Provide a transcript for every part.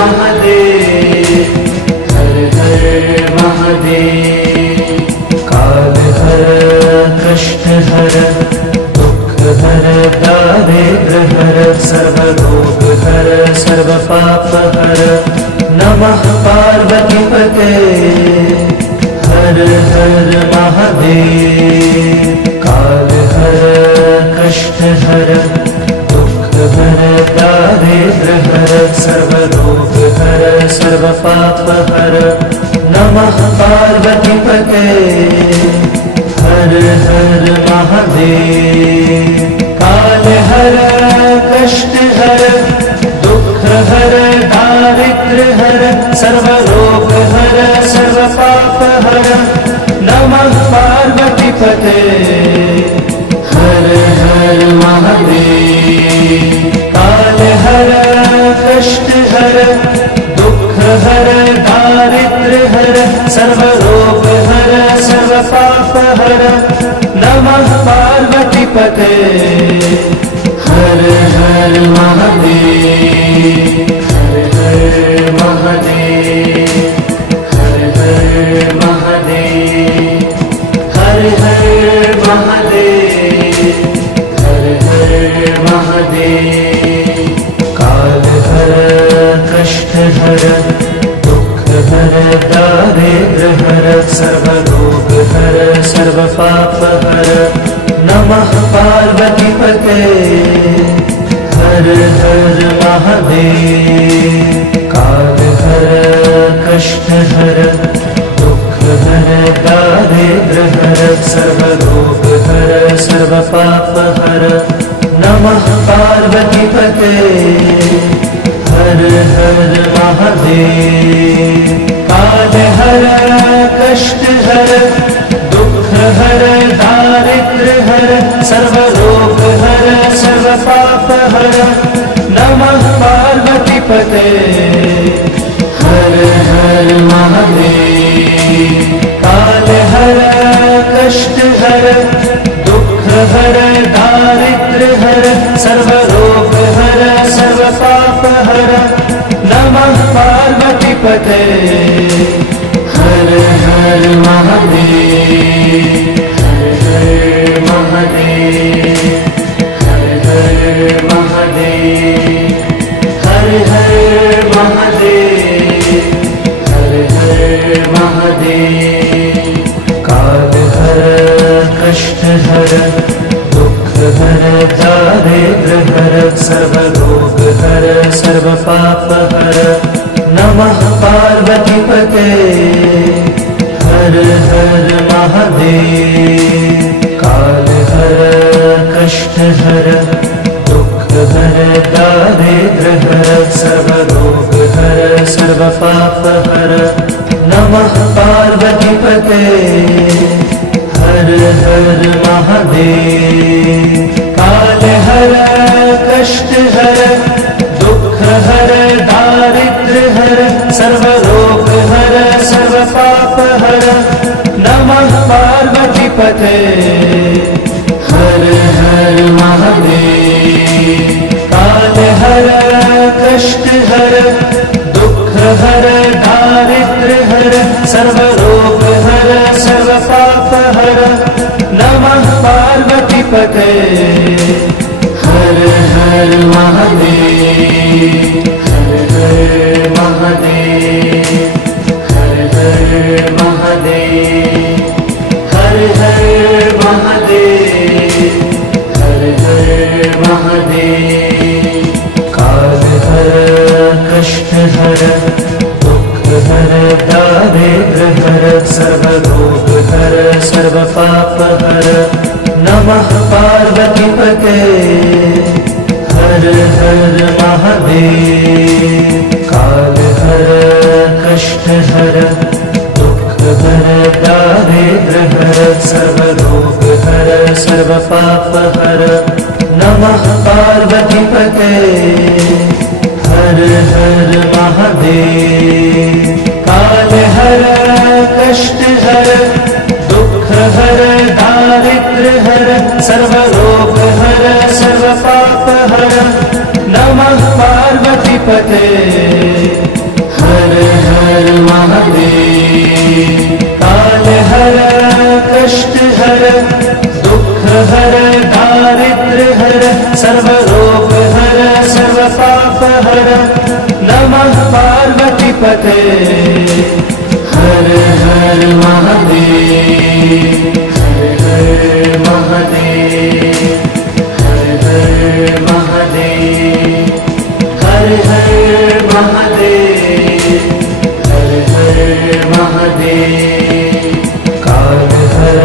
महादेव, हर हर महादेव। काल हर कष्ट हर दुख हर दारिद्र हर सर्वरोग हर सर्व पाप हर। नमः पार्वती पते हर हर महादेव। काल हर कष्ट हर दुख हर दारिद्र हर सर्वरोग हर सर्व पाप हर। नमः पार्वती पते हर हर महादेव। काल हर कष्ट हर दुख हर दारिद्र हर सर्वरोग हर सर्व पाप हर। नमः पार्वती पते हर हर महादेव। काल हर कष्ट हर दुख हर दारिद्र हर सर्वरोग हर सर्व पाप हर। नमः पार्वती पते हर हर महादेव, हर हर महादेव, हर हर महादेव, हर हर महादेव, हर हर महादेव। काल हर कष्ट हर दुख हर दारिद्र हर सर्वरोग हर सर्व पाप हर। नमः पार्वती पते हर हर महादेव। काल हर कष्ट हर दुख हर दारिद्र हर सर्वरोग हर सर्व पाप हर। नमः पार्वती पते हर हर महादेव। काल हर कष्ट हर दुख हर दारिद्र हर सर्वरोग हर सर्व पाप हर। नमः पार्वती पते हर हर महादेव। काल हर कष्ट हर दुख हर दारिद्र हर सर्वरोग हर सर्व पाप हर। नमः पार्वती पते हर हर महादेव, हर हर महादेव, हर हर महादेव, हर हर महादेव, हर हर महादेव। काल हर कष्ट हर दुख हर दारिद्र हर सर्वरोग हर सर्व पाप हर। नमः पार्वती पते हर हर महादेव। काल हर कष्ट हर दुख हर दारिद्र हर सर्वरोग हर सर्व पाप हर। नमः पार्वती पते हर हर महादेव। काल हर कष्ट हर दुख हर दारिद्र हर सर्वरोग हर सर्व पाप हर। नमः पार्वती पते हर हर महादेव। काल हर कष्ट हर दुख हर दारिद्र हर सर्वरोग हर सर्व पाप हर। नमः पार्वती पते हर हर महादेव, हर हर महादेव, हर हर महादेव, हर हर महादेव, हर हर महादेव। काल हर कष्ट हर दुख हर दारिद्र हर सर्वरोग हर सर्व पाप हर। नमः पार्वती पते हर हर महादेव। काल हर कष्ट हर दुख हर दारिद्र हर सर्वरोग हर सर्व पाप हर। नमः पार्वती पते हर हर महादेव। काल हर कष्ट हर दुख हर दारिद्र हर सर्वरोग हर सर्व पाप हर। नमः पार्वती पते सर्वरोग हर सर्वपाप हर नमः पार्वती पते हर हर महादेव हर हर महादेव हर हर महादेव हर हर महादेव हर हर महादेव काल हर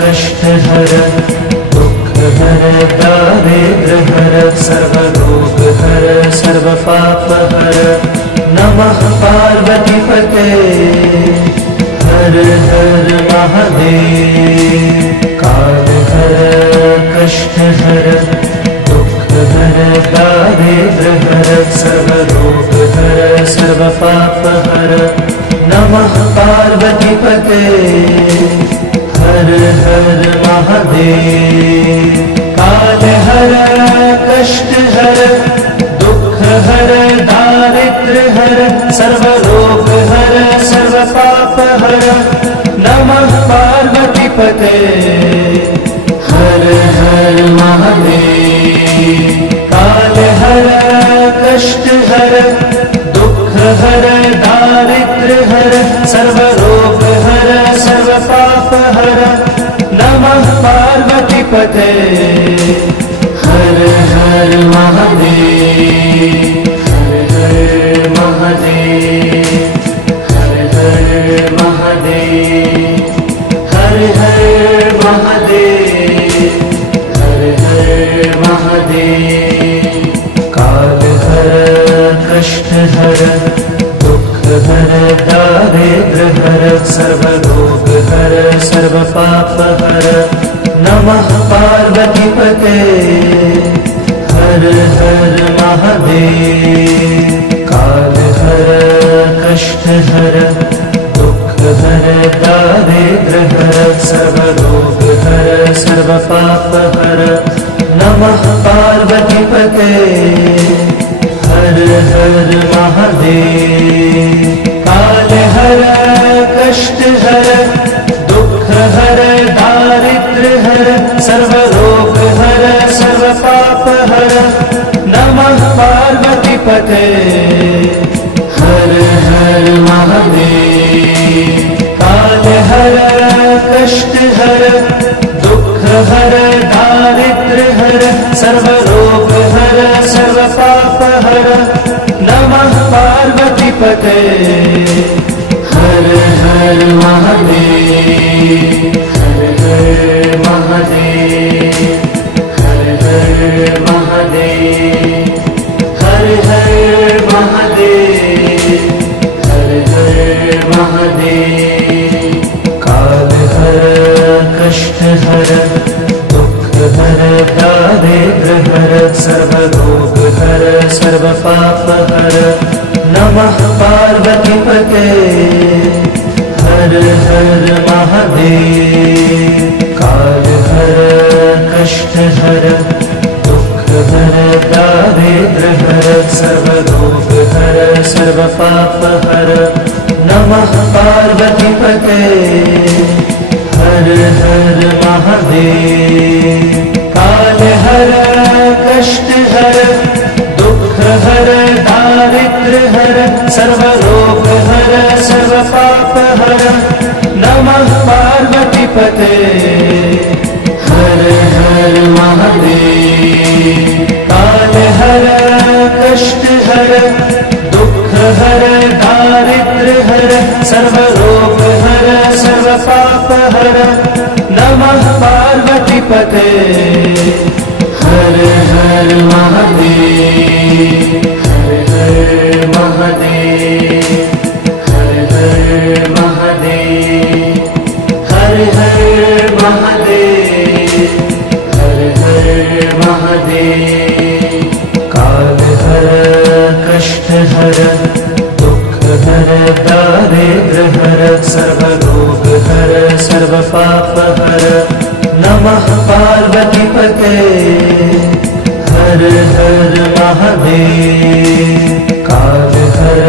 कष्ट हर दुख हर दारिद्र हर सर्वरोग हर सर्वपाप हर नमः पार्वती पते हर हर महादेव काल हर कष्ट हर दुख हर दारिद्र हर सर्वरोग हर सर्वपाप हर नमः पार्वती पते हर हर महादेव काल हर कष्ट हर दुख हर दारिद्र हर सर्वरोग हर सर्वपाप हर नमः पार्वती पते हर हर महादेव काल हर कष्ट हर दुख हर दारिद्र हर सर्वरोग हर सर्वपाप हर नमः पार्वती पते हर हर महादेव हर हर महादेव हर हर महादेव हर हर महादेव हर हर महादेव काल हर कष्ट हर दुख हर दारिद्र हर सर्वरोग हर सर्वपाप हर नमः पार्वती पते हर हर महादेव काल हर कष्ट हर दुख हर दारिद्र हर सर्वरोग हर सर्वपाप हर नमः पार्वती पते हर हर महादेव काल हर कष्ट हर दुख हर दारिद्र हर सर्वरोग हर सर्वपाप हर नमः पार्वती पते हर हर महादेव काल हर कष्ट हर दुख हर दारिद्र हर सर्वरोग हर सर्वपाप हर नमः पार्वती पते हर हर महादेव हर हर महादेव हर हर महादेव हर हर महादेव हर हर महादेव काल हर कष्ट हर दुख हर दारिद्र हर सर्वरोग हर सर्वपाप हर नमः पार्वती पते हर हर महादेव काल हर कष्ट हर दुख हर दारिद्र हर सर्वरोग हर सर्वपाप हर नमः पार्वती पते हर हर महादेव काल हर कष्ट हर दुख हर दारिद्र हर सर्वरोग हर सर्वपाप हर नमः पार्वती पते हर हर महादेव काल हर कष्ट हर दुख हर दारिद्र हर सर्वरोग हर सर्वपाप हर नमः पार्वती पते हर हर महादेव हर हर महादेव हर हर महादेव हर हर महादेव हर हर महादेव काल हर कष्ट हर दुख हर दारिद्र हर सर्वरोग हर सर्वपाप हर नमः पार्वती पते हर हर महादेव काल हर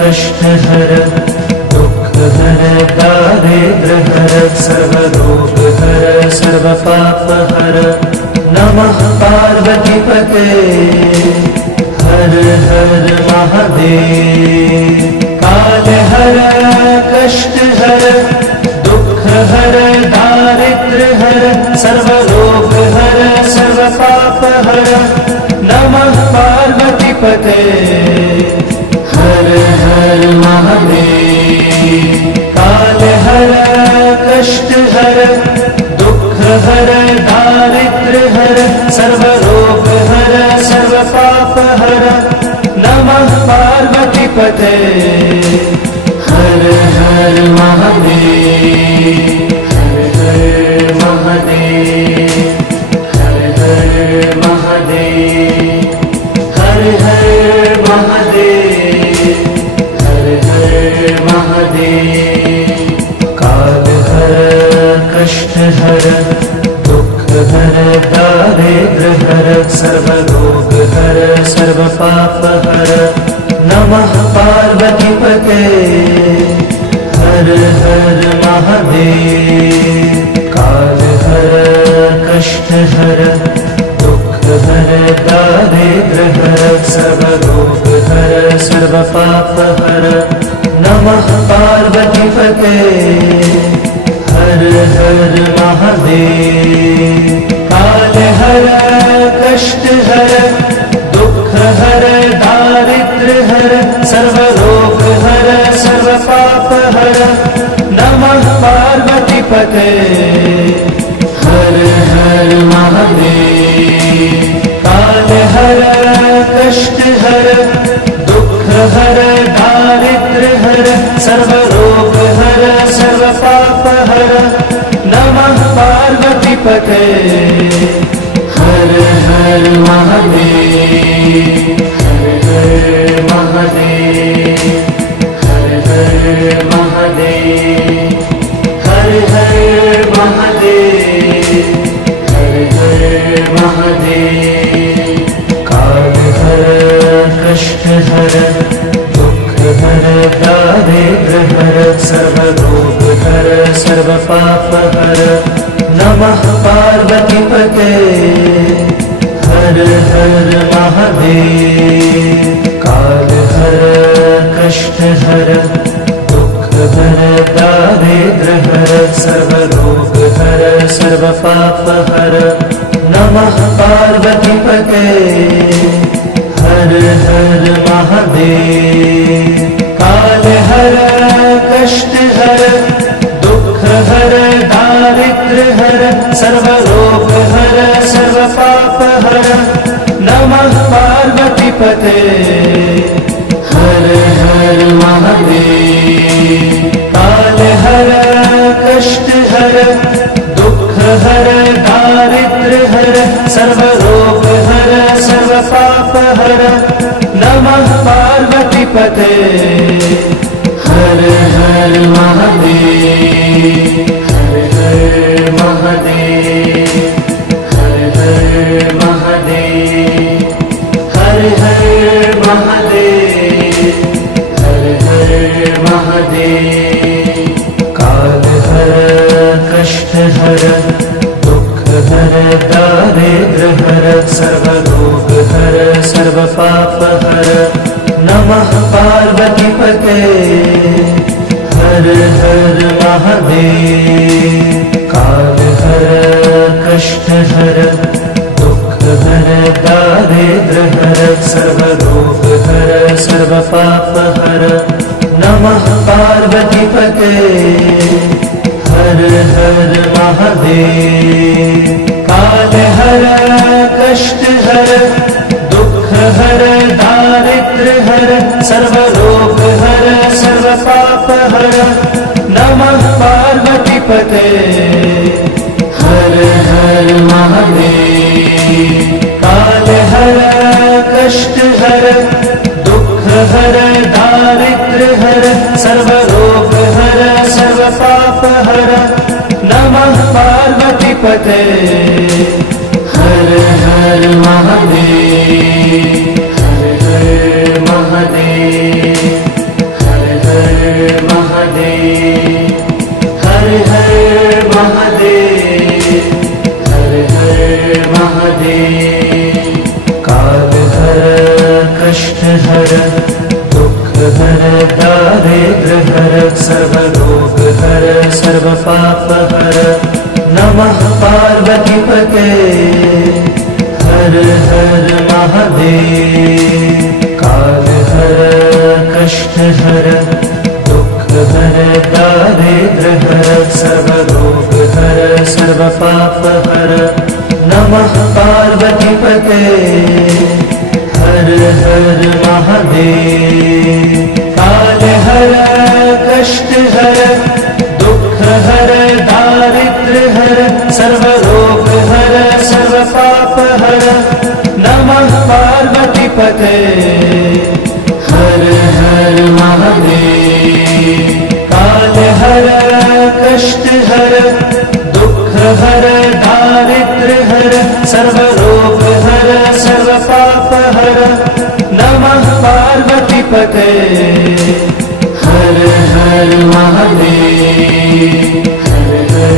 कष्ट हर दुख हर दारिद्र हर सर्वरोग हर सर्वपाप हर नमः पार्वती महादेव। काल हर कष्ट हर दुख हर दारिद्र हर सर्व रोग हर सर्व पाप हर नमः पार्वती पते हर हर महादेव। काल हर कष्ट हर दुख हर दारिद्र हर सर्व रोग हर सर्व पाप हर नमः पार्वती पते हर हर महादेव। हर हर महादेव। हर हर महादेव। हर हर महादेव। हर हर महादेव। काल हर कष्ट हर दुख हर दारिद्र हर सर्व रोग हर सर्व पाप हर नमः पार्वती पते हर हर महादेव। काल हर कष्ट हर दुख हर दारिद्र हर सर्व रोग हर सर्व पाप हर नमः पार्वती पते हर हर महादेव। काल हर कष्ट हर दुख हर दारिद्र हर सर्व रोग हर सर्व पाप हर नमः पार्वती पते हर हर महादेव। काल हर कष्ट हर दुख हर दारिद्र हर सर्व रोग हर सर्व पाप हर नमः पार्वती पते हर हर महादेव। हर हर महादेव। हर हर महादेव। हर हर महादेव। हर हर महादेव। काल हर कष्ट हर दुख हर दारिद्र हर सर्व रोग हर सर्व पाप हर नमः पार्वती पते हर हर महादेव। काल हर कष्ट हर दुख हर दारिद्र हर सर्व रोग हर सर्व पाप हर नमः पार्वती पते हर हर महादेव। काल हर कष्ट हर दुख हर दारिद्र हर सर्व रोग हर सर्व पाप हर नमः पार्वती पते हर हर महादेव। काल हर कष्ट हर दुख हर दारिद्र हर सर्व रोग हर सर्व पाप हर नमः पार्वती पते हर हर महादेव। हर हर महादेव। हर हर महादेव। हर हर महादेव। हर हर महादेव। काल हर कष्ट हर दुख हर दारिद्र हर सर्व रोग हर सर्व पाप हर नमः पार्वती पते हर हर महादेव। काल हर कष्ट हर दुख हर दारिद्र हर सर्व रोग हर सर्व पाप हर नमः पार्वती पते हर हर महादेव। काल हर कष्ट हर दुख हर दारिद्र हर सर्व रोग हर सर्व पाप हर नमः पार्वती पते हर हर महादेव। काल हर कष्ट हर दुख हर दारिद्र हर सर्व रोग हर सर्व पाप हर नमः पार्वती पते हर हर महादेव। हर हर महादेव। हर हर महादेव। हर हर महादेव। हर हर महादेव। काल हर कष्ट हर हर दारिद्र्य हर सर्वरोग हर सर्व पाप हर नमः पार्वती पते हर हर महादेव। काल हर कष्ट हर दुख हर दारिद्र्य हर सर्वरोग हर सर्व पाप हर नमः पार्वती पते हर हर महादेव। काल हर कष्ट हर दुख हर दारिद्र्य हर सर्वरोग हर सर्व पाप हर नमः पार्वती पते हर हर महादेव। काल हर कष्ट हर दुख हर दारिद्र्य हर सर्वरोग हर सर्व पाप हर नमः पार्वती पते हर हर महादेव। हर हर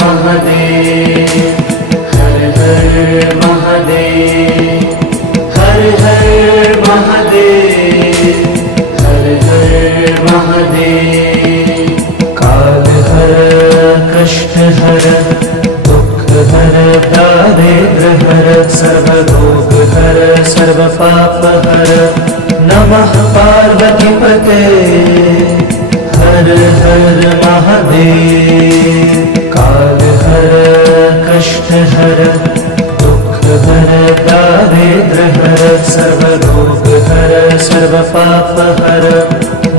महादेव हर हर महादेव हर हर महादेव हर हर महादेव। काल हर कष्ट हर दुख हर दारिद्र्य हर सर्वरोग हर सर्व पाप हर नमः पार्वती पते हर हर महादेव। काल हर कष्ट हर दुख हर दारिद्र्य हर सर्वरोग हर सर्व पाप हर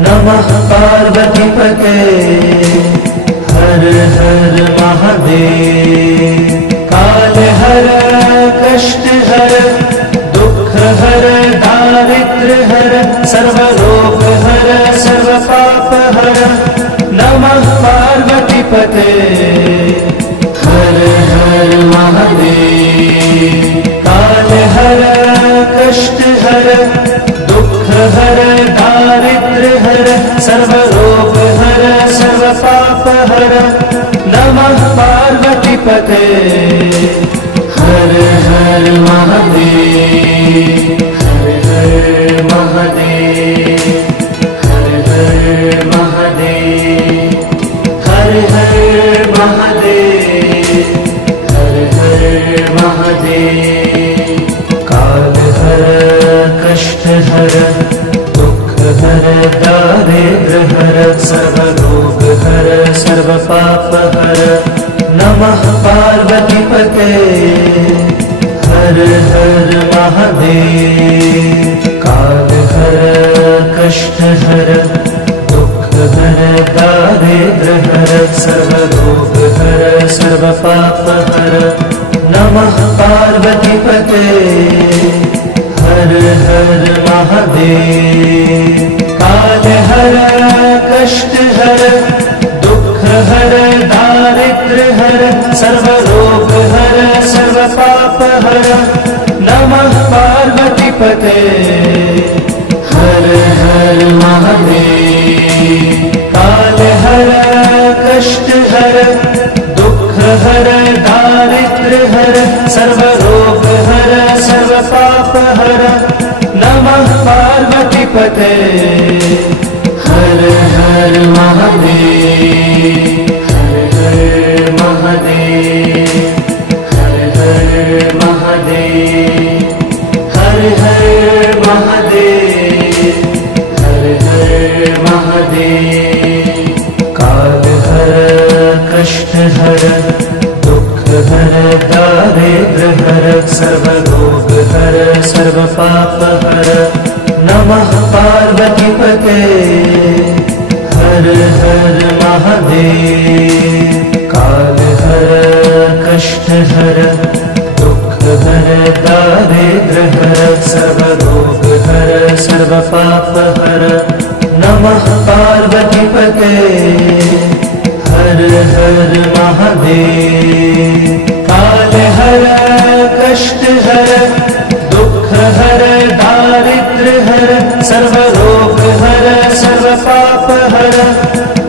नमः पार्वती पते हर हर महादेव। काल हर कष्ट हर दुख हर दारिद्र्य हर सर्वरोग हर सर्व पाप हर नमः पार्वती पते हर हर महादेव। काल हर कष्ट हर दुख हर दारिद्र्य हर सर्वरोग हर सर्व पाप हर नमः पार्वती पते हर हर महादेव। हर हर महादेव हर हर महादेव हर हर महादेव हर हर महादेव। काल हर कष्ट हर दुख हर दारिद्र्य हर सर्वरोग हर सर्व पाप हर नमः पार्वती पते हर हर महादेव। काल हर कष्ट हर दुख हर दारिद्र्य हर सर्वरोग हर सर्व पाप हर नमः पार्वती पते हर हर महादेव। काल हर कष्ट हर दुख हर दारिद्र्य हर सर्वरोग हर सर्व पाप हर नमः पार्वती पते हर हर महादेव। काल हर कष्ट हर दुख हर दारिद्र्य हर सर्वरोग हर सर्व पाप हर नमः पार्वती पते हर हर महादेव। हर हर महादेव हर हर महादेव हर हर महादेव हर हर महादेव। काल हर कष्ट हर दुख हर दारिद्र्य हर सर्वरोग हर सर्व पाप हर नमः पार्वती पते हर हर महादेव। काल हर कष्ट हर दुख हर दारिद्र्य हर सर्वरोग हर सर्व पाप हर नमः पार्वती पते हर हर महादेव। काल हर कष्ट हर दुख हर दारिद्र्य हर सर्वरोग हर सर्व पाप हर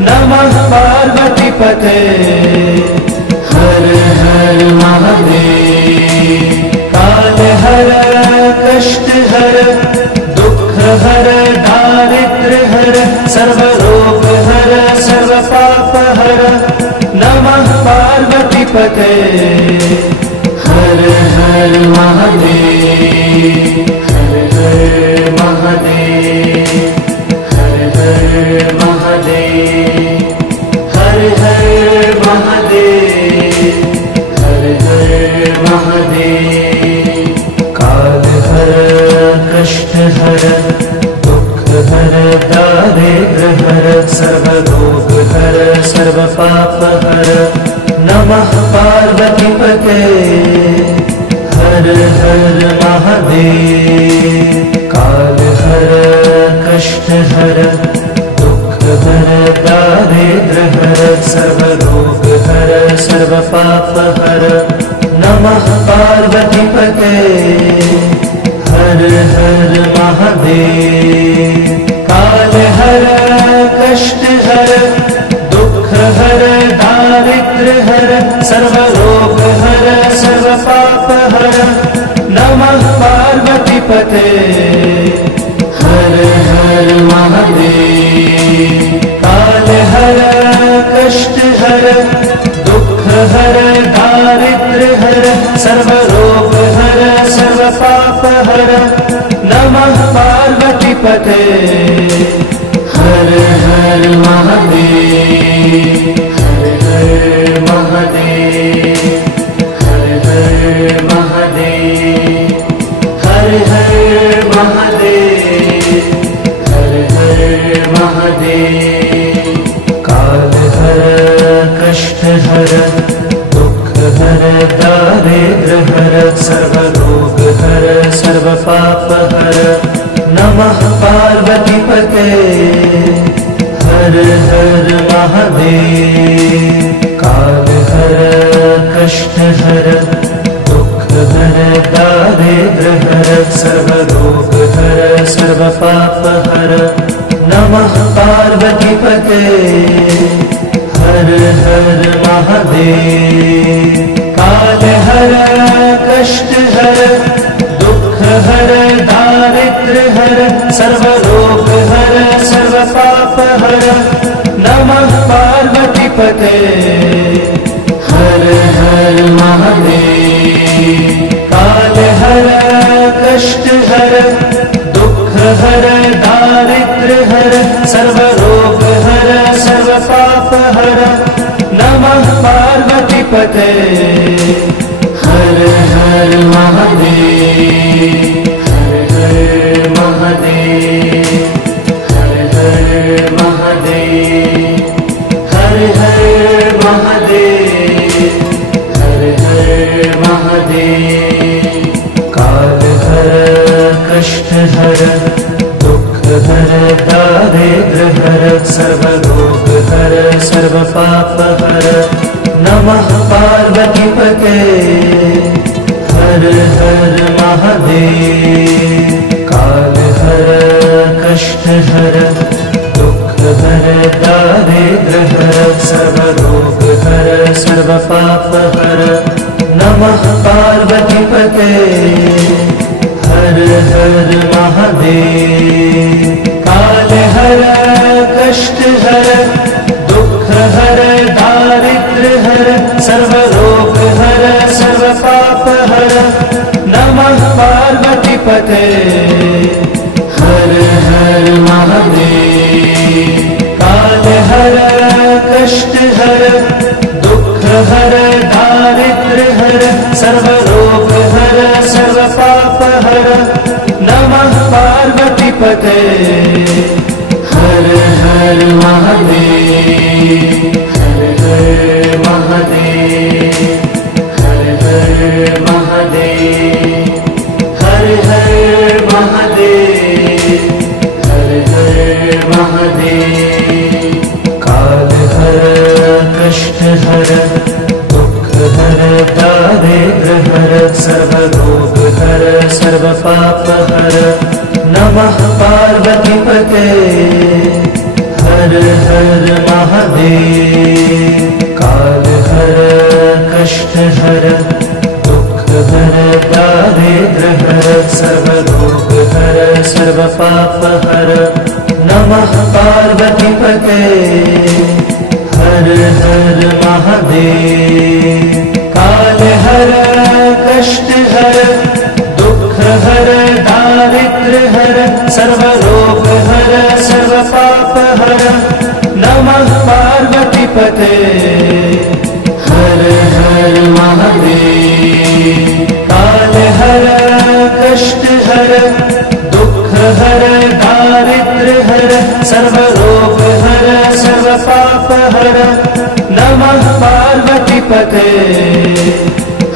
नमः पार्वती पते हर हर महादेव। काल हर कष्ट हर दुख हर दारिद्र्य सर्वरोग हर सर्व पाप हर नमः पार्वती पते हर हर महादेव हर हर महादेव हर हर महादेव हर हर महादेव हर हर महादेव काल हर कष्ट हर दुख हर दारिद्र हर सर्वरोग हर सर्व पाप हर नमः पार्वती पते हर हर महादेव काल हर कष्ट हर दुख हर दारिद्र हर सर्वरोग हर सर्व पाप हर नमः पार्वती पते हर हर महादेव काल हर कष्ट हर दुख हर दारिद्र हर सर्वरोग हर सर्व पाप हर नमः पार्वती पते हर हर महादेव काल हर कष्ट हर दुख हर दारिद्र हर सर्वरोग हर सर्व पाप हर नमः पार्वती पते हर हर महादेव हर हर महादेव हर हर महादेव हर हर महादेव हर हर महादेव काल हर कष्ट हर दुख हर दारिद्र हर सर्वरोग हर सर्व पाप हर नमः पार्वती पते हर हर महादेव काल हर कष्ट हर दुख हर दारिद्र हर सर्वरोग हर सर्व पाप हर नमः पार्वती पते हर हर महादेव काल हर कष्ट हर दुख हर दारिद्र हर सर्वरोग हर सर्व पाप हर नमः पार्वती पते हर हर महादेव काल हर कष्ट हर दुख हर दारिद्र हर सर्वरोग हर सर्व पाप हर नमः पार्वती पते हर हर महादेव हर हर महादेव हर हर महादेव हर हर महादेव हर हर महादेव काल हर कष्ट हर दुख हर दारिद्र हर सर्वरोग हर सर्व पाप हर नमः पार्वती पते हर हर महादेव काल हर कष्ट हर दुख हर दारिद्र हर सर्वरोग हर सर्व पाप हर नमः पार्वती पते हर हर महादेव काल हर कष्ट हर दुख हर दारिद्र हर सर्वरोग हर सर्व पाप हर नमः पार्वती पते हर हर महादेव काल हर कष्ट हर दुख हर दारिद्र हर सर्वरोग हर सर्व पाप हर नमः पार्वती पते हर हर महादेव हर हर महादेव हर हर महादेव हर हर महादेव हर हर महादेव काल हर कष्ट हर दुख हर दारिद्र हर सर्वरोग हर सर्व पाप हर नमः पार्वती पते हर हर महादेव काल हर कष्ट हर दुख हर दारिद्र हर सर्वरोग हर सर्व पाप हर नमः नमः पार्वतीपते हर हर महादेव। काल हर कष्ट हर दुख हर दारिद्र हर सर्वरोग हर सर्व पाप हर नमः पार्वतीपते हर हर महादेव। काल हर कष्ट हर दुख हर दारिद्र हर सर्वरोग हर सर्व पाप हर नमः पार्वतीपते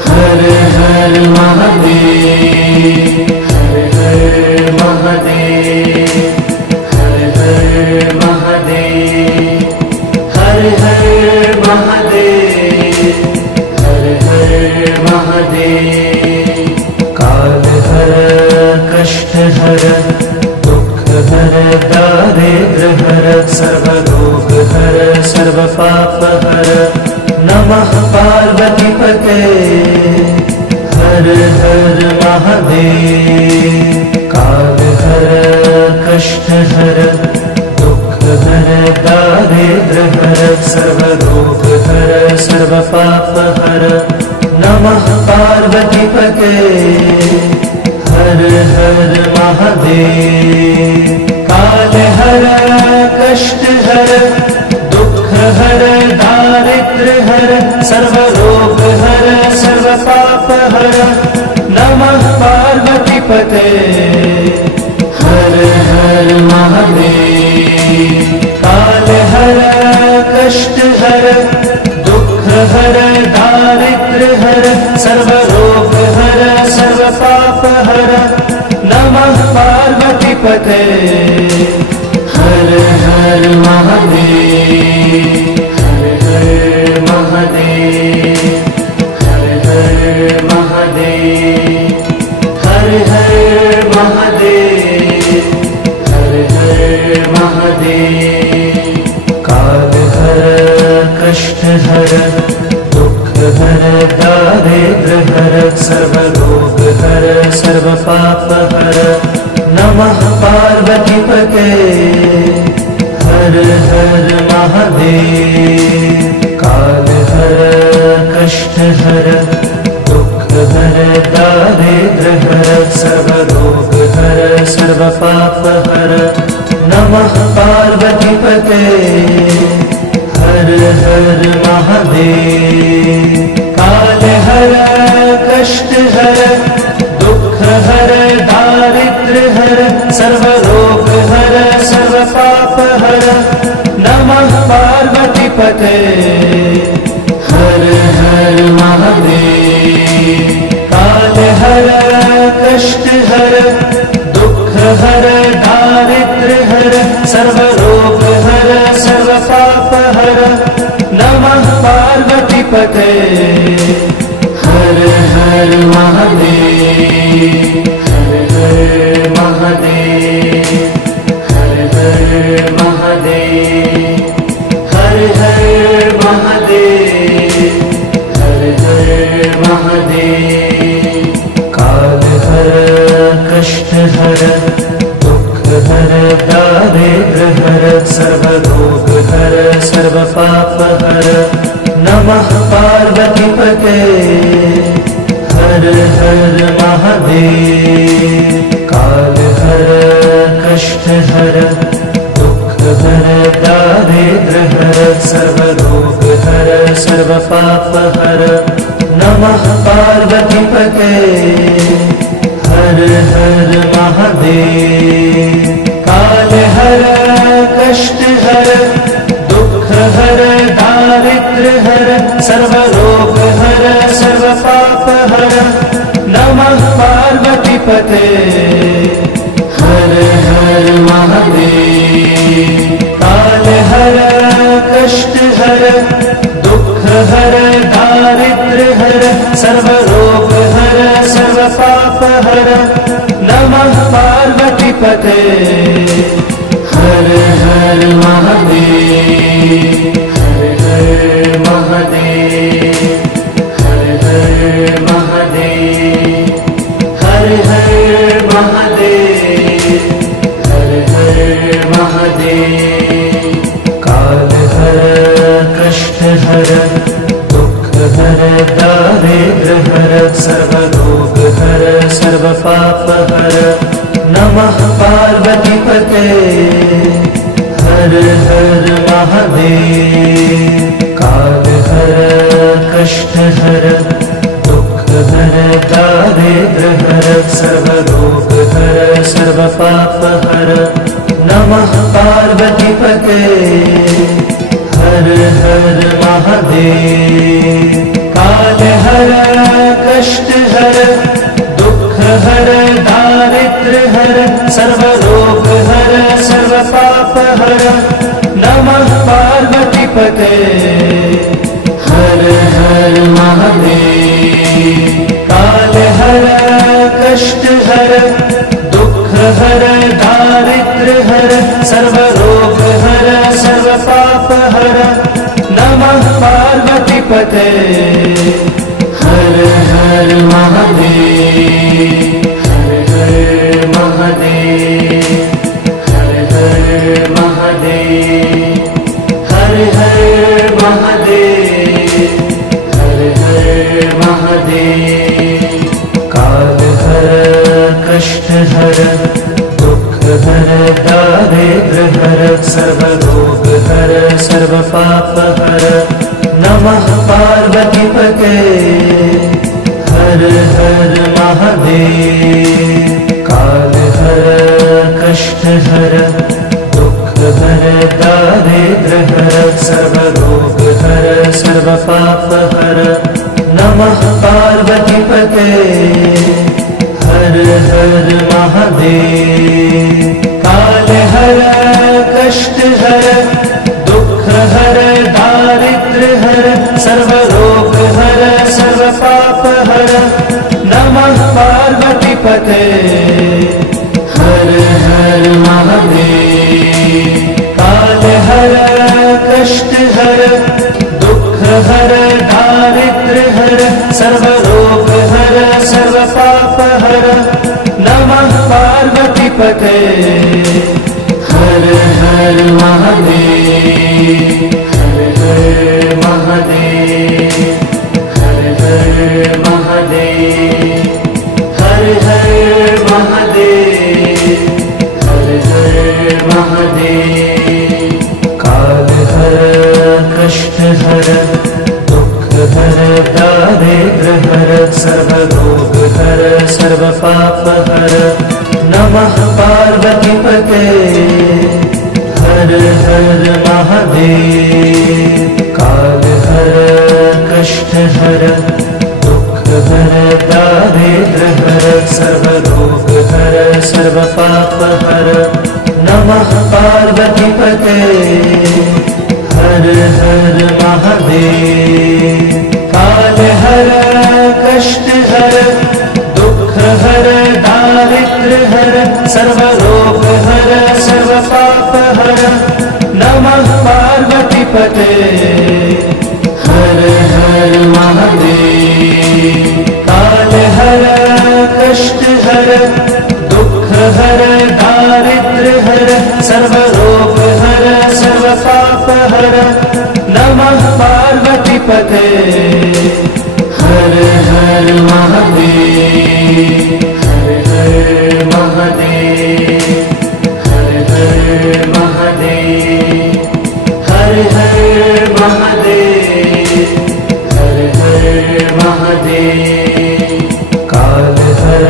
हर हर महादेव। हर हर महादेव हर हर महादेव हर हर महादेव हर हर महादेव। काल हर कष्ट हर दुख हर दारिद्र हर सर्वरोग हर सर्व पाप हर नमः पार्वतीपते हर हर महादेव। काल हर कष्ट हर दुख हर दारिद्र हर सर्वरोग हर सर्व पाप हर नमः पार्वतीपते हर हर महादेव। काल हर कष्ट हर दुख हर दारिद्र हर सर्वरोग हर सर्व पाप हर नमः पार्वतीपते हर हर महादेव। काल हर कष्ट हर दुख हर दारिद्र हर सर्वरोग हर सर्व पाप हर नमः पार्वतीपते हर हर महादेव। हर हर महादेव हर हर महादेव हर हर महादेव हर हर महादेव। काल हर कष्ट हर दुख हर दारिद्र हर सर्वरोग हर सर्व पाप हर नमः पार्वतीपते हर हर महादेव। काल हर कष्ट हर दुख हर दारिद्र हर सर्वरोग हर सर्व पाप हर नमः पार्वतीपते हर हर महादेव। काल हर कष्ट हर दुख हर दारिद्र हर सर्वरोग हर सर्व पाप हर नमः पार्वतीपते हर हर महादेव। काल हर कष्ट हर दुख हर दारिद्र हर सर्वरोग हर सर्व पाप हर नमः पार्वतीपते हर हर महादेव। हर हर महादेव हर हर महादेव हर हर महादेव हर हर महादेव। काल हर कष्ट हर दुख हर दारिद्र हर सर्वरोग हर सर्व पाप हर नमः पार्वतीपते हर हर महादेव। काल हर कष्ट हर दुख हर दारिद्र हर सर्वरोग हर सर्व पाप हर नमः पार्वतीपते हर हर महादेव। काल हर कष्ट हर दुख हर दारिद्र हर सर्वरोग हर सर्व पाप हर नमः पार्वतीपते हर हर महादेव। काल हर कष्ट हर दुख हर दारिद्र हर सर्वरोग हर सर्व पाप हर नमः पार्वतीपते हर हर महादेव। हर हर महादेव हर हर महादेव हर हर महादेव हर हर महादेव। महादेव। काल हर कष्ट हर दुख हर दारिद्र हर सर्वरोग हर सर्व पाप हर नमः पार्वती पते हर हर महादेव। काल हर कष्ट हर दुख हर दारिद्र हर सर्वरोग हर सर्व पाप हर नमः पार्वती पते हर हर महादेव। काल हर कष्ट हर दुख हर दारिद्र हर सर्वरोग हर सर्व पाप हर नमः पार्वती पते हर हर महादेव। काल हर कष्ट हर दुख हर दारिद्र हर सर्वरोग हर सर्व पाप हर नमः पार्वती पते हर हर महादेव। हर हर महादेव। हर हर महादेव। हर हर महादेव। हर हर महादेव। काल हर कष्ट हर दुख हर दारिद्र हर सर्वरोग हर सर्व पाप हर नमः पार्वती पते हर हर महादेव। काल हर कष्ट हर दुख हर दारिद्र हर सर्वरोग हर सर्व पाप हर नमः पार्वती पते हर हर महादेव। काल हर कष्ट हर दुख हर दारिद्र हर सर्वरोग हर सर्व पाप हर नमः पार्वती पते हर हर महादेव। काल हर कष्ट हर दुख हर दारिद्र हर सर्वरोग हर सर्व पाप हर नमः पार्वती पते हर हर महादेव। हर हर महादेव। हर हर महादेव। हर हर महादेव। हर हर महादेव। काल हर कष्ट हर दुख हर दारिद्र हर सर्वरोग हर सर्व पाप हर नमः पार्वती पते हर हर महादेव। काल हर कष्ट हर दुख हर दारिद्र हर सर्वरोग हर सर्व पाप हर नमः पार्वती पते हर हर महादेव। काल हर कष्ट हर दुख हर दारिद्र हर सर्वरोग हर सर्व पाप हर नमः पार्वती पते हर हर महादेव। काल हर कष्ट हर दुख हर दारिद्र हर सर्वरोग हर सर्व पाप हर नमः पार्वती पते हर हर महादेव। हर हर महादेव। हर हर महादेव। हर हर महादेव। हर हर महादेव। काल हर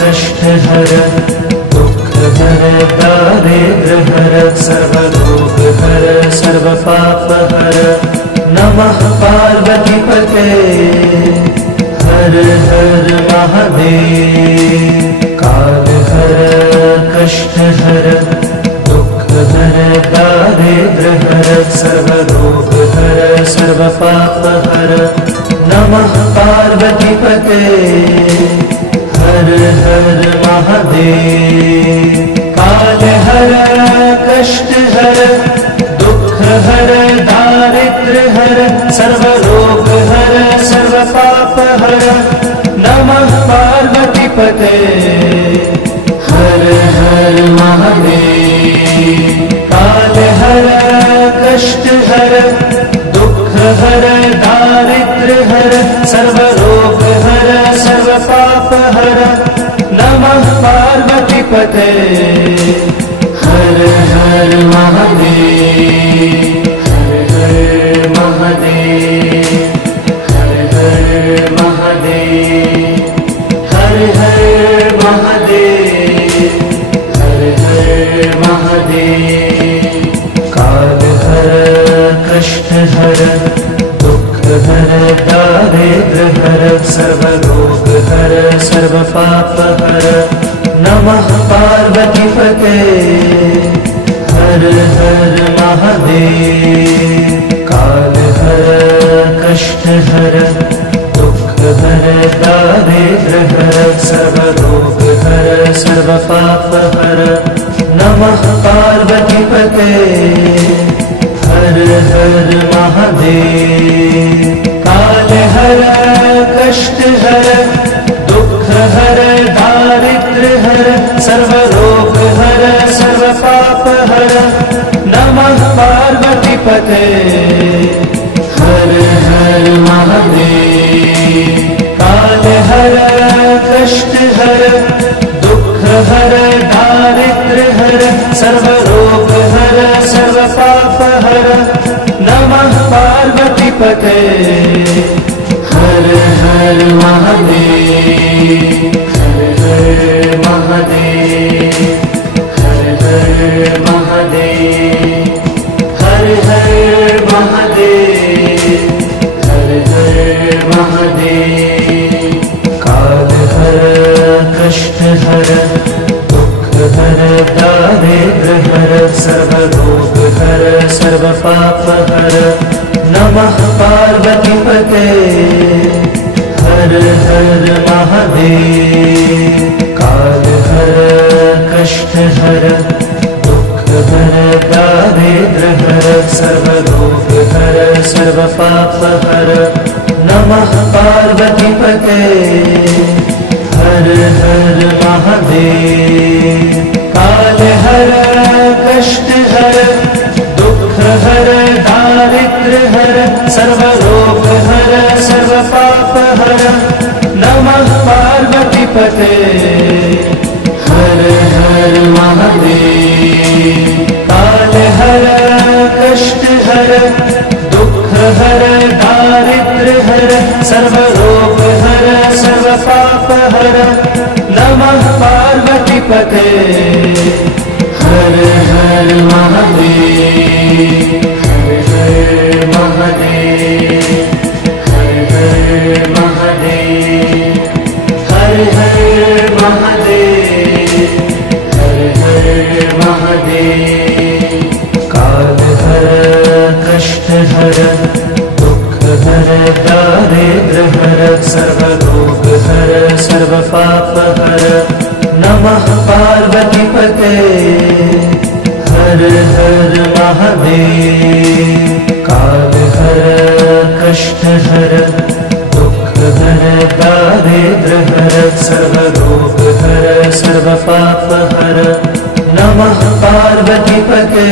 कष्ट हर दुख हर दारिद्र हर सर्वरोग हर सर्व पाप हर नमः पार्वती पते हर हर महादेव। काल हर कष्ट हर दुख हर दारिद्र हर सर्वरोग हर सर्व पाप हर नमः पार्वती पते हर हर महादेव। काल हर कष्ट हर दुख हर दारिद्र हर सर्वरोग हर सर्व पाप हर नमः पार्वती पते हर हर महादेव। कष्ट हर दुख हर दारिद्र्य हर सर्व रोग हर सर्व पाप हर नमः पार्वती पते हर हर महादेव हर हर महादेव हर हर महादेव हर हर महादेव हर हर महादेव काल हर कष्ट हर दुख हर दारिद्र्य हर सर्व रोग हर सर्व पाप हर नमः पार्वती पते हर हर महादेव काल हर कष्ट हर दुख हर दारिद्र्य हर सर्व रोग हर सर्व पाप हर नमः पार्वती पते हर हर महादेव काल हर कष्ट हर दुख हर दारिद्र्य हर सर्व रोग हर सर्व पाप हर नमः पार्वती पते हर हर महादेव काल हर कष्ट हर दुख हर दारिद्र्य हर सर्व रोग हर सर्व पाप हर नमः पार्वती पते हर हर महादेव हर हर महादेव हर हर महादेव हर हर महादेव हर हर महादेव काल हर कष्ट हर दुख हर दारिद्र्य हर सर्व रोग हर सर्व पाप हर नमः पार्वती पते हर हर महादेव काल हर कष्ट हर दुख हर दारिद्र्य हर सर्व रोग हर सर्व पाप हर नमः पार्वती पते हर हर महादेव काल हर कष्ट हर दुख हर दारिद्र्य हर सर्व रोग हर सर्व पाप हर नमः पार्वती पते हर हर महादेव काल हर कष्ट हर दुख हर दारिद्र्य हर सर्व रोग हर सर्व पाप हर नमः पार्वती पते हर हर महादेव हर हर महादेव हर हर महादेव हर हर महादेव हर हर महादेव काल हर कष्ट हर दुख हर दारिद्र्य हर सर्व रोग हर सर्व पाप हर नमः पार्वती पते हर हर महादेव काल हर कष्ट हर दुख हर दारिद्र्य हर सर्व रोग हर सर्व पाप हर नमः पार्वती पते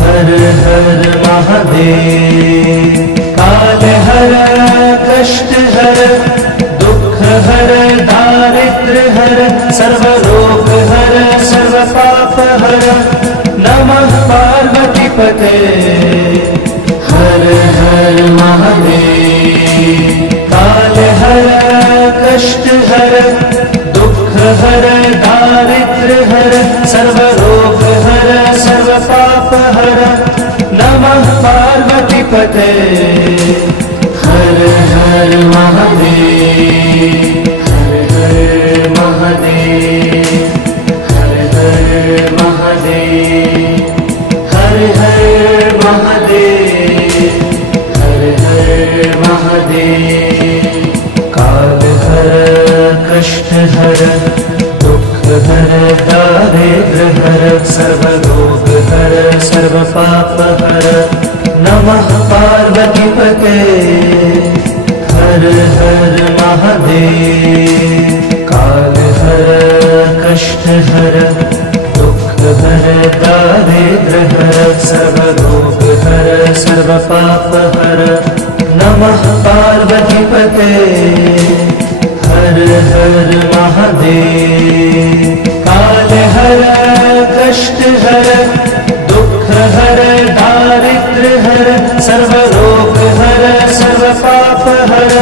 हर हर महादेव काल हर कष्ट हर दुख हर दारिद्र्य हर सर्व रोग हर सर्व पाप हर नमः पार्वती पते हर हर महादेव काल हर कष्ट हर दुख हर दारिद्र्य हर सर्व रोग हर सर्व पाप हर नमः पार्वती पते हर हर महादेव हर हर महादेव हर हर महादेव हर हर महादेव हर हर महादेव काल हर कष्ट हर दुख हर दारिद्र्य हर सर्व रोग हर सर्व पाप हर नमः पार्वती पते हर हर महादेव काल हर कष्ट हर दुख हर दारिद्र्य हर सर्वरोग हर सर्व पाप हर नमः पार्वती पते हर हर महादेव। काल हर कष्ट हर दुख हर दारिद्र्य हर सर्वरोग हर सर्व पाप हर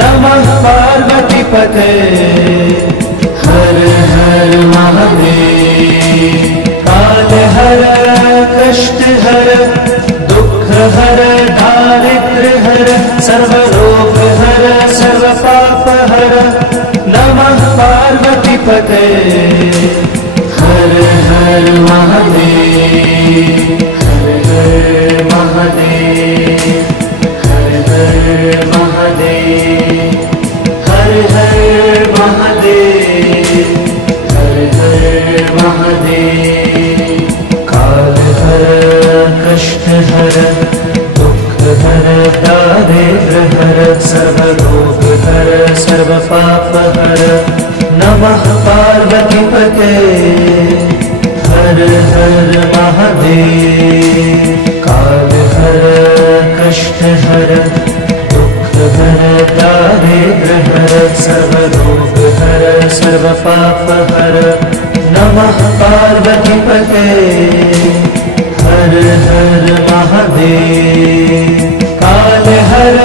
नमः पार्वती पते हर हर महादेव। काल हर कष्ट हर दुख हर दारिद्र्य हर सर्वरोग हर सर्व पाप हर नमः पार्वती पते हर हर महादेव। हर हर महादेव हर हर महादेव हर हर महादेव हर हर महादेव। काल हर कष्ट हर दुख हर दारिद्र्य हर सर्वरोग हर सर्व पाप हर नमः पार्वती पते हर हर महादेव। काल हर कष्ट हर दुख हर दारिद्र्य हर सर्वरोग हर सर्व पाप हर नमः पार्वती पते हर हर महादेव। काल हर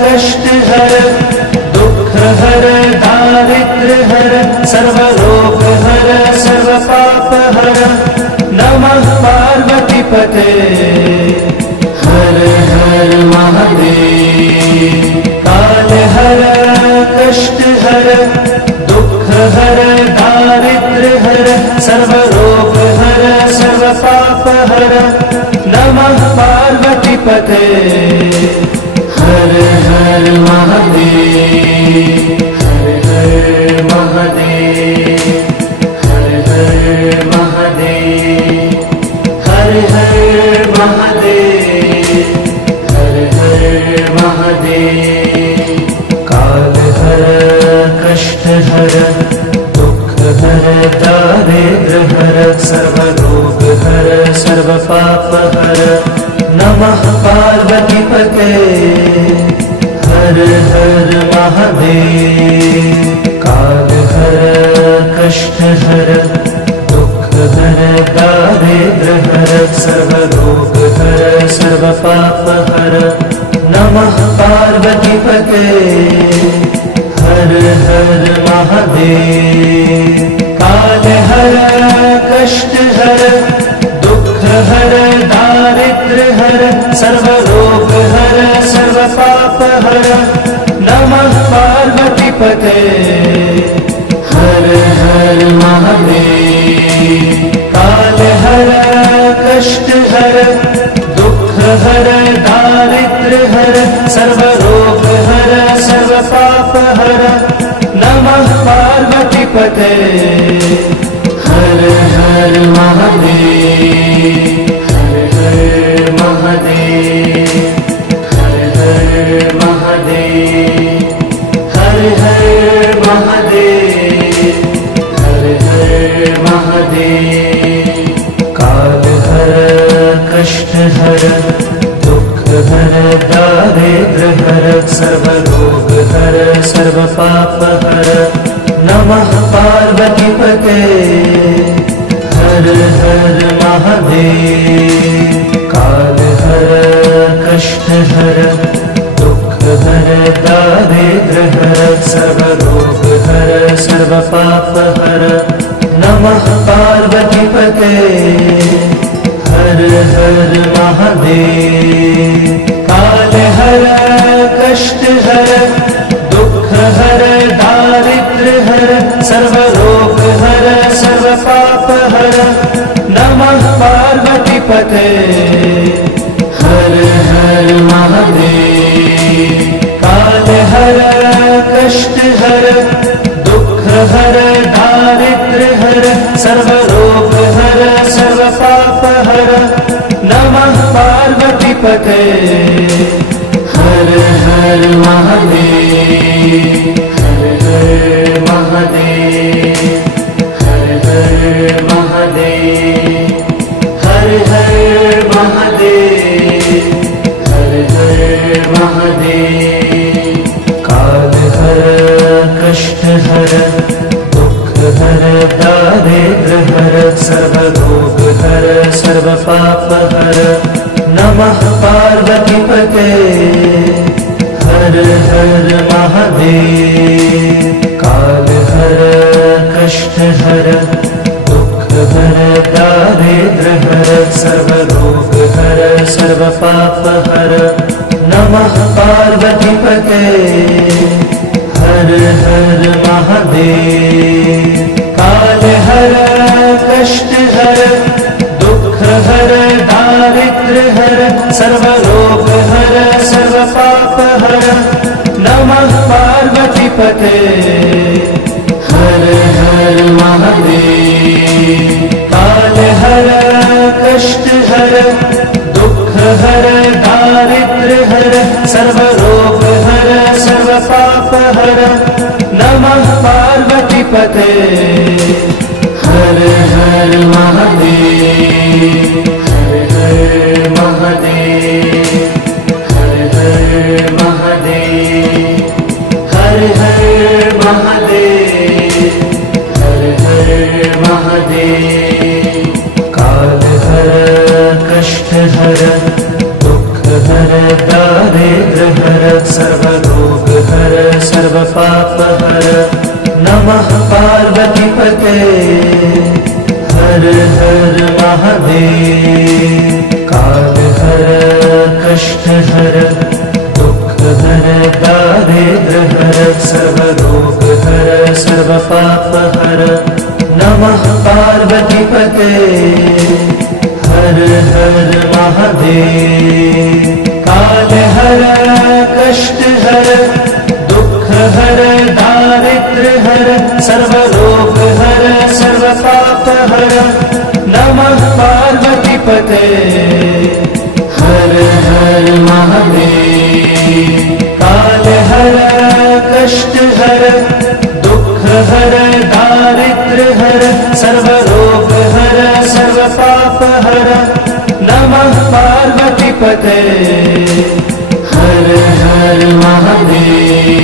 कष्ट हर दुख हर दारिद्र्य हर सर्वरोग हर सर्व पाप हर नमः पार्वती पते हर हर महादेव। काल हर कष्ट हर दुख हर दारिद्र्य हर सर्वरोग हर सर्व पाप हर नमः पार्वती पते हर हर महादेव। हर हर महादेव हर हर महादेव हर हर महादेव हर हर महादेव। काल हर कष्ट हर दुख हर दारिद्र्य हर सर्वरोग हर सर्व पाप हर नमः पार्वती पते हर हर महादेव। काल हर कष्ट हर दुख हर दारिद्र्य हर सर्वरोग हर सर्व पाप हर नमः पार्वती पते हर हर महादेव। काल हर कष्ट हर दुख हर दारिद्र्य हर सर्वरोग हर सर्व पाप हर नमः पार्वती पते हर हर महादेव। काल हर कष्ट हर दुख हर दारिद्र्य हर सर्वरोग हर सर्व पाप हर नमः पार्वती पते हर हर महादेव। हर हर महादेव हर हर महादेव हर हर महादेव हर हर महादेव। काल हर कष्ट हर दुख हर दारिद्र्य हर सर्वरोग हर सर्व पाप हर नमः पार्वती पते हर हर महादेव। काल हर कष्ट हर दुख हर दारिद्र्य हर सर्वरोग हर सर्व पाप हर नमः पार्वती पते हर हर महादेव। काल हर कष्ट हर दुख हर दारिद्र्य हर सर्वरोग हर सर्व पाप हर नमः पार्वती पते हर हर महादेव। काल हर कष्ट हर दुख हर दारिद्र्य हर सर्वरोग हर सर्व पाप हर नमः पार्वती पते हर हर महादेव। हर हर महादेव हर हर महादेव हर महादेव, हर हर महादेव। काल हर कष्ट हर दुख हर दारिद्र हर सर्व रोग हर सर्व पाप हर। नमः पार्वती पते हर हर महादेव। काल हर कष्ट हर दुख हर दारिद्र हर सर्व रोग हर सर्व पाप हर। नमः पार्वती पते हर हर महादेव। काल हर कष्ट हर दुख हर दारिद्र हर सर्व रोग हर सर्व पाप हर। नमः पार्वती पते हर हर महादेव। काल हर कष्ट हर दुख हर दारिद्र हर सर्व रोग हर सर्व पाप हर। नमः पार्वती पते हर हर महादेव। हर हर महादेव, हर हर महादेव, हर हर महादेव, हर हर महादेव। काल हर कष्ट हर दुख हर दारिद्र हर सर्व रोग हर सर्व पाप हर। नमः पार्वती पते हर हर महादेव। काल हर कष्ट हर दुख हर दारिद्र हर सर्व रोग हर सर्व पाप हर। नमः पार्वती पते हर हर महादेव। काल हर कष्ट हर दुख हर दारिद्र हर सर्व रोग हर सर्व पाप हर। नमः पार्वती पते हर हर महादेव। काल हर कष्ट हर दुख हर दारिद्र हर सर्व रोग हर सर्व पाप हर। नमः पार्वती पते हर हर महादेव।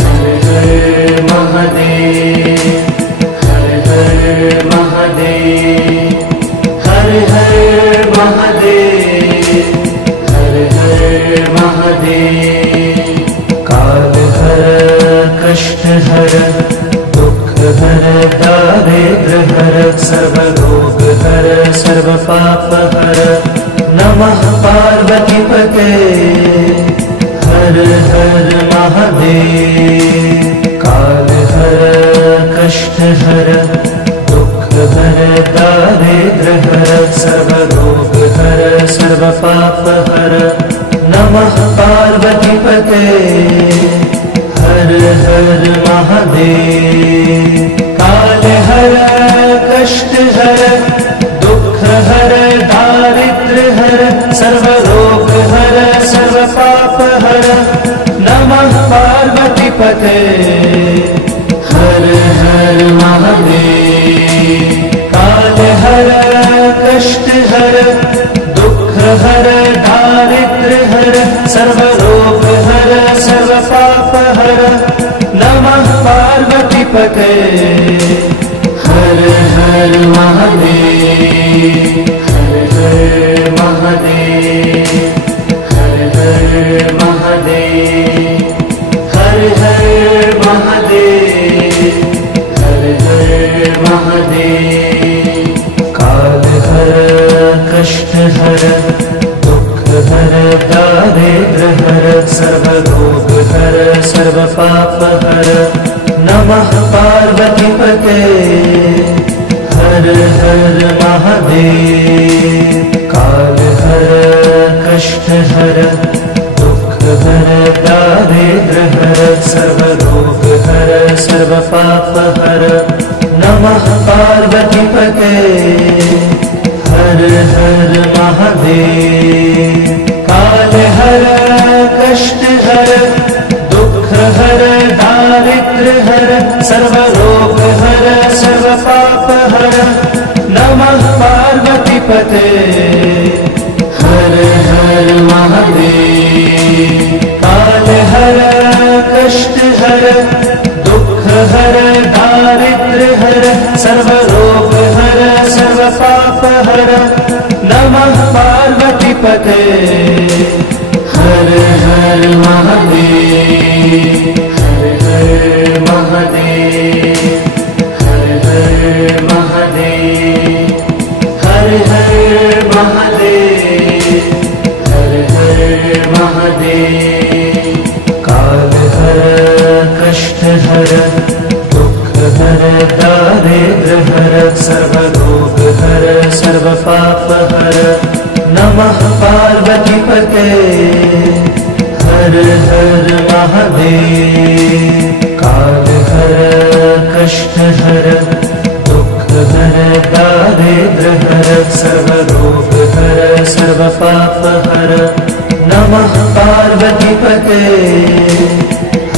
हर हर महादेव, हर हर महादेव, हर हर महादेव, हर हर महादेव। काल हर कष्ट हर दुख हर दारिद्र हर सर्व रोग हर सर्व पाप हर। नमः पार्वती पते हर हर महादेव। काल हर कष्ट हर दुख हर दारिद्र हर सर्व रोग हर सर्व पाप हर। नमः पार्वती पते हर हर महादेव। काल हर कष्ट हर दुख हर दारिद्र हर सर्व रोग हर सर्व पाप हर। नमः पार्वती पते हर हर महादेव। काल हर कष्ट हर दुख हर दारिद्र हर सर्व रोग हर सर्व पाप हर। नमः पार्वती पते हर हर महादेव। हर हर महादेव, हर हर महादेव, हर हर महादेव, हर हर महादेव। काल हर कष्ट हर दुख हर दारिद्र हर सर्व रोग हर सर्व पाप हर। नमः पार्वती पते हर हर महादेव। काल हर कष्ट हर दुख हर दारिद्र हर सर्व रोग हर सर्व पाप हर। नमः पार्वती पते हर हर महादेव। काल हर कष्ट हर दुख हर दारिद्र हर सर्व रोग हर सर्व पाप हर। नमः पार्वती पार्वतीपते हर हर महादेव। काल हर कष्ट हर दुख हर दारिद्र हर सर्व रोग हर सर्व पाप हर नमः पार्वतीपते हर हर महादेव। हर हर महादेव हर हर महादेव हर हर महादेव हर हर महादेव। काल हर कष्ट हर दुख हर दारिद्र हर सर्व रोग हर सर्व पाप हर नमः पार्वतीपते हर हर महादेव। काल हर कष्ट हर दुख हर दारिद्र हर सर्व रोग हर सर्व पाप हर नमः पार्वतीपते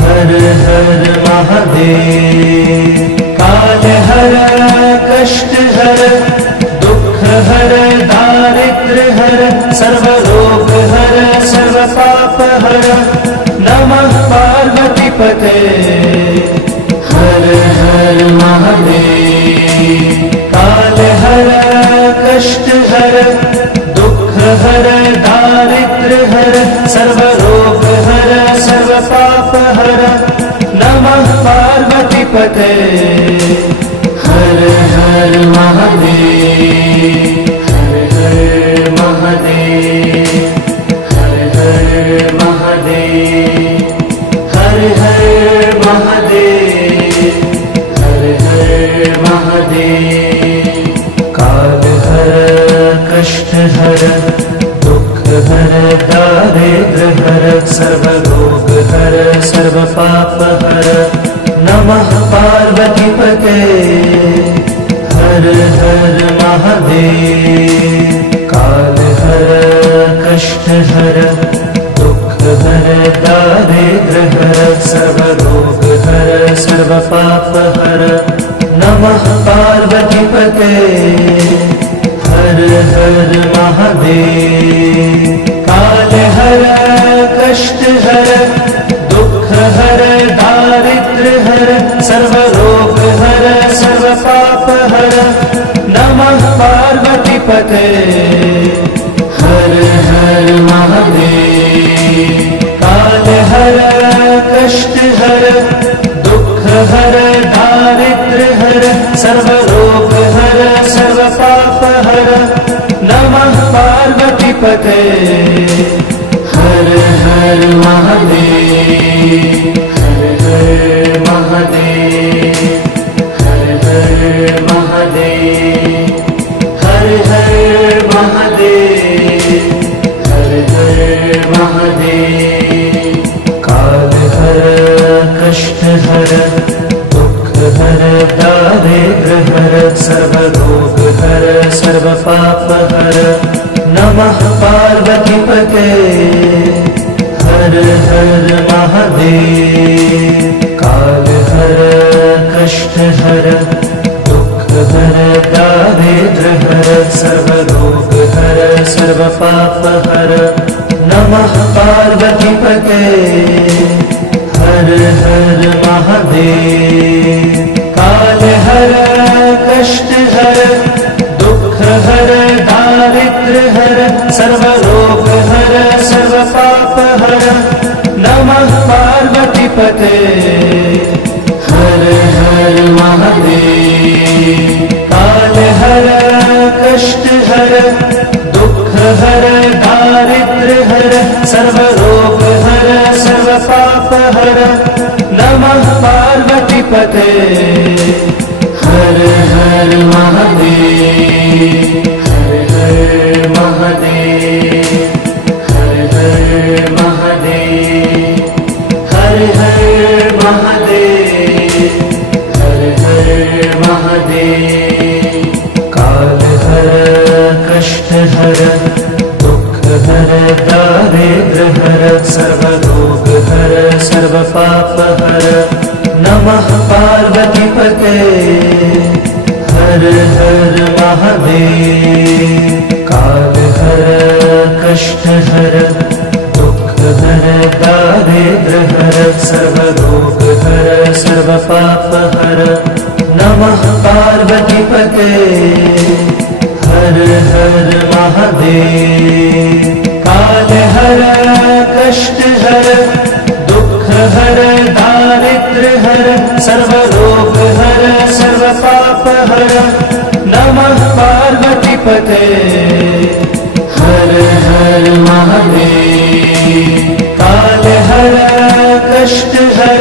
हर हर महादेव। काल हर कष्ट हर दुख हर दारिद्र हर सर्व रोग हर सर्व पाप हर नमः पार्वतीपते हर हर महादेव। काल हर कष्ट हर दुख हर दारिद्र हर सर्व रोग हर सर्व पाप हर नमः पार्वतीपते हर हर महादेव। हर हर महादेव हर हर महादेव हर हर महादेव हर हर महादेव। काल हर कष्ट हर दुख हर दारिद्र हर सर्व रोग हर सर्व पाप हर नमः पार्वतीपते हर हर महादेव। काल हर कष्ट हर दुख हर दारिद्र हर सर्व रोग हर सर्व पाप हर नमः पार्वतीपते हर हर महादेव। काल हर कष्ट हर दुख हर दारिद्र हर सर्व रोग हर सर्व पाप हर नमः पार्वतीपते हर हर महादेव। काल हर कष्ट हर दुख हर दारिद्र हर सर्व रोग हर सर्व पाप हर नमः पार्वतीपते हर हर महादेव। हर हर महादेव हर हर महादेव हर हर महादेव हर हर महादेव। काल हर कष्ट हर दुख हर दारिद्र हर सर्व रोग हर सर्व पाप हर नमः पार्वतीपते हर हर महादेव। काल हर कष्ट हर दुख हर दारिद्र हर सर्व रोग हर सर्व पाप हर नमः पार्वतीपते हर हर महादेव। काल हर कष्ट हर दुख हर दारिद्र हर सर्व रोग हर सर्व पाप हर नमः पार्वतीपते हर हर महादेव। काल हर कष्ट हर दुख हर दारिद्र हर सर्व रोग हर सर्व पाप हर नमः पार्वतीपते हर हर महादेव। हर हर महादेव हर हर महादेव हर हर महादेव हर हर महादेव। काल हर कष्ट हर दुख हर दारिद्र हर सर्व रोग हर सर्व पाप हर नमः पार्वतीपते हर हर महादेव। महादेव। काल हर कष्ट हर दुख हर दारिद्र हर सर्व रोग हर सर्व पाप हर नमः पार्वती पते। हर हर महादेव। काल हर कष्ट हर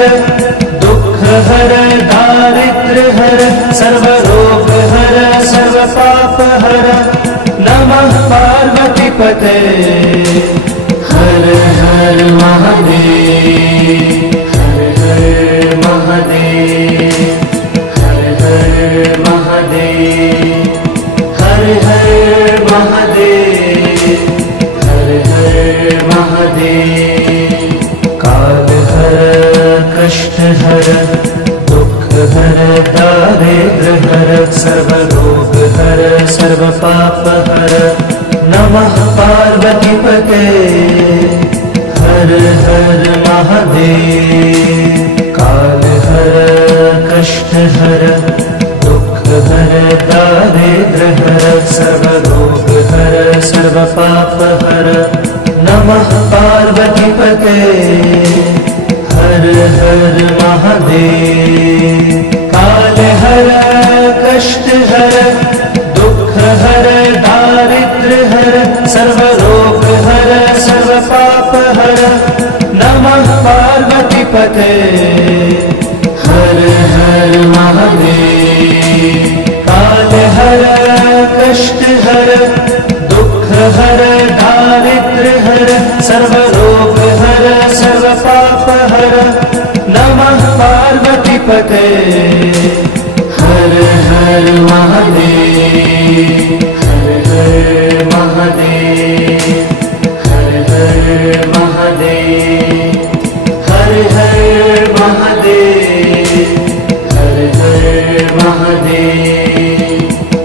दुख हर दारिद्र हर सर्व रोग हर सर्व पाप हर नमः पार्वती पते। हर हर महादेव। हर हर महादेव। हर हर महादेव। हर हर महादेव। हर हर महादेव। काल हर कष्ट हर दुख हर दारिद्र हर सर्व रोग हर सर्व पाप हर नमः पार्वती पते। हर हर महादेव। काल हर कष्ट हर दुख हर दारिद्र हर सर्व रोग हर सर्व पाप हर नमः पार्वती पते। हर हर महादेव। काल हर कष्ट हर दुख हर दारिद्र हर सर्व रोग हर सर्व पाप हर नमः पार्वती पते। हर हर महादेव। काल हर कष्ट हर दुख हर दारिद्र हर सर्व रोग हर सर्व पाप हर नमः पार्वती पते। हर हर महादेव। हर हर महादेव। हर हर महादेव। हर हर महादेव। हर हर महादेव।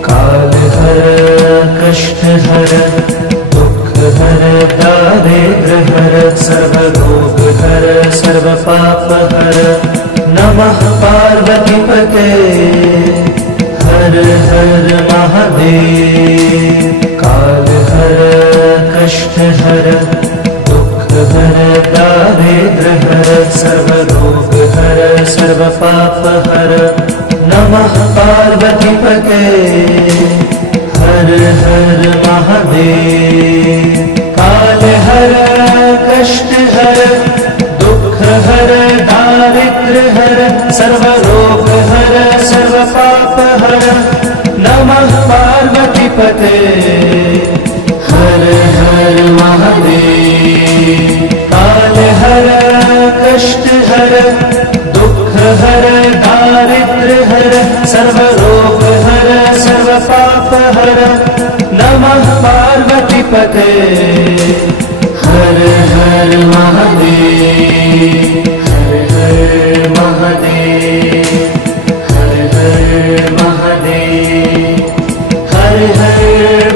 काल हर कष्ट हर दुख हर दारिद्र हर सर्व रोग हर सर्व पाप हर नमः पार्वती पते। हर हर महादेव। काल हर कष्ट हर दुख हर दारिद्र हर सर्व रोग हर सर्व पाप हर नमः पार्वती पते। हर हर महादेव। काल हर कष्ट हर दुख हर दारिद्र हर सर्व रोग हर सर्व पाप हर नमः पार्वती पते। हर हर महादेव। काल हर कष्ट हर दुख हर दारिद्र हर सर्व रोग हर सर्व पाप हर नमः पार्वती पते। हर हर महादेव। हर हर महादेव। हर हर महादेव। हर हर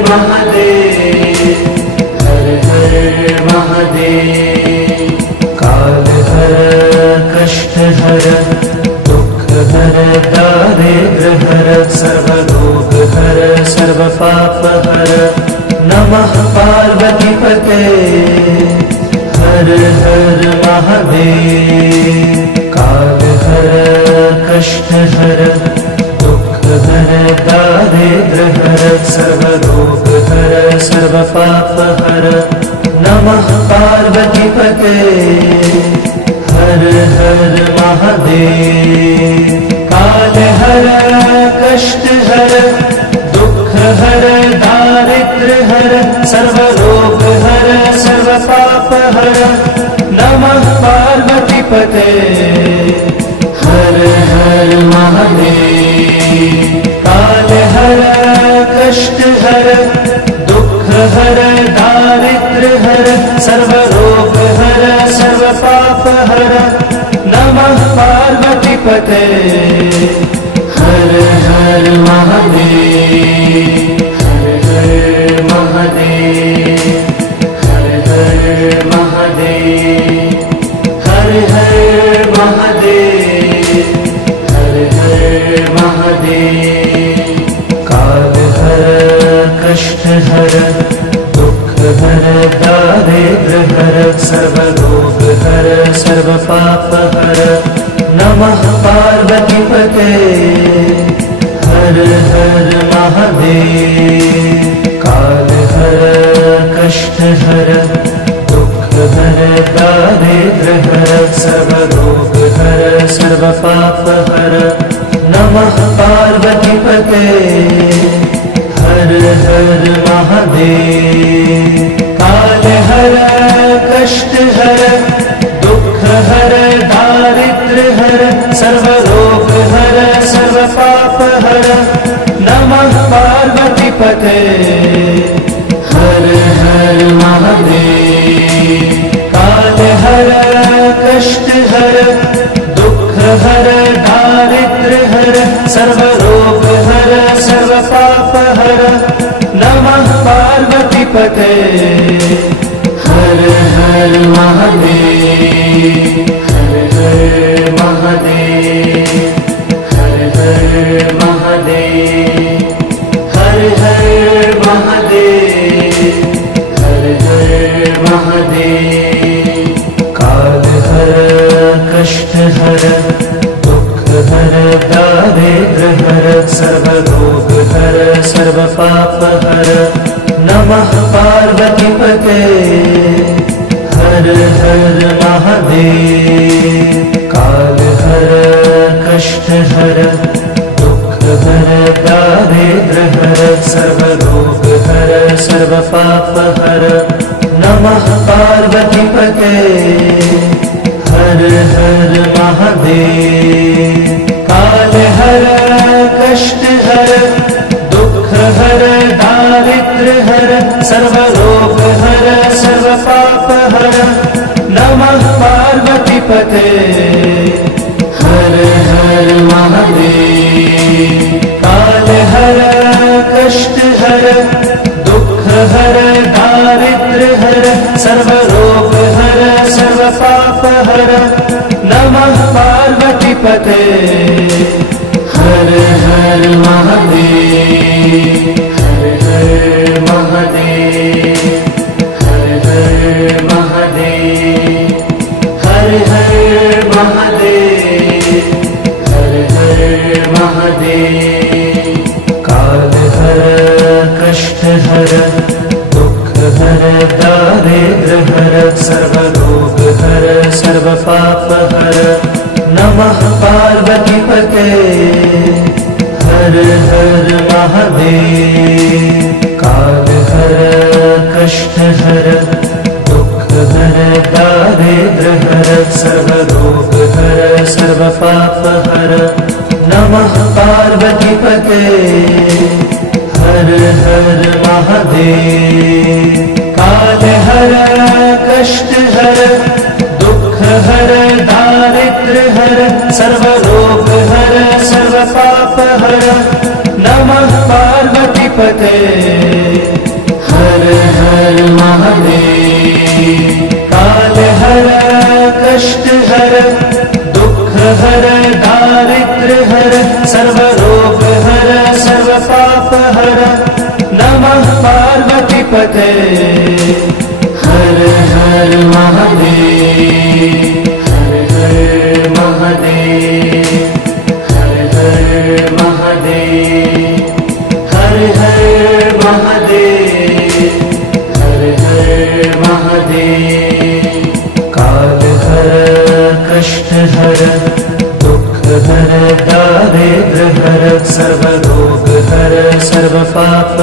महादेव। हर हर महादेव। काल हर कष्ट हर दुख हर दारिद्र हर सर्व रोग हर सर्व पाप हर नमः पार्वती पते। हर हर महादेव। काल हर कष्ट हर दुख हर दारिद्र हर सर्व रोग हर सर्व पाप हर नमः पार्वती पते। हर हर महादेव। काल हर कष्ट हर दुख हर दारिद्र हर सर्व रोग हर सर्व पाप हर नमः पार्वती पते। हर हर महादेव। काल हर कष्ट हर दुख हर दारिद्र हर सर्व रोग हर सर्व पाप हर नमः पार्वती पते। हर हर महादेव। हर हर महादेव। हर हर महादेव। हर हर महादेव। हर हर महादेव। काल हर कष्ट हर हर दारिद्र्य हर सर्वरोग हर सर्व पाप हर नमः पार्वती पते हर हर महादेव काल हर कष्ट हर दुख हर दारिद्र्य हर सर्वरोग हर सर्व पाप हर नमः पार्वती पते हर हर महादेव काल हर कष्ट हर दुख हर दारिद्र्य हर सर्वरोग हर सर्व पाप हर नमः पार्वती पते हर हर महादेव काल हर कष्ट हर दुख हर दारिद्र्य हर सर्वरोग हर सर्व पाप हर नमः पार्वती पते हर हर महादेव हर हर महादेव हर हर महादेव हर हर महादेव हर हर महादेव काल हर कष्ट हर दुख हर दारिद्र्य हर सर्वरोग हर सर्व पाप हर नमः पार्वती पते हर हर महादेव काल हर कष्ट हर दुख हर दारिद्र्य हर सर्वरोग हर सर्व पाप हर नमः पार्वती पते हर हर महादेव काल हर कष्ट हर दुख हर दारिद्र्य हर सर्वरोग हर सर्व पाप हर नमः पार्वती पते हर हर महादेव काल हर कष्ट हर दुख हर दारिद्र्य हर सर्वरोग हर सर्व पाप हर नमः पार्वती पते हर हर महादेव हर हर महादेव हर हर महादेव हर हर महादेव हर हर महादेव काल हर कष्ट हर दुख हर दारिद्र्य हर सर्वरोग हर सर्व पाप हर नमः पार्वती पते हर हर महादेव काल हर कष्ट हर दुख हर दारिद्र्य हर सर्वरोग हर सर्व पाप हर नमः पार्वती पते हर हर महादेव काल हर कष्ट हर दुख हर दारिद्र्य हर सर्वरोग हर सर्व पाप हर नमः पार्वती पते हर हर महादेव काल हर कष्ट हर दुख हर दारिद्र्य हर सर्वरोग हर सर्व पाप हर नमः पार्वती पते हर हर महादेव हर हर महादेव हर हर महादेव हर हर महादेव हर हर महादेव काल हर कष्ट हर दुख हर दारिद्र्य हर सर्वरोग हर सर्व पाप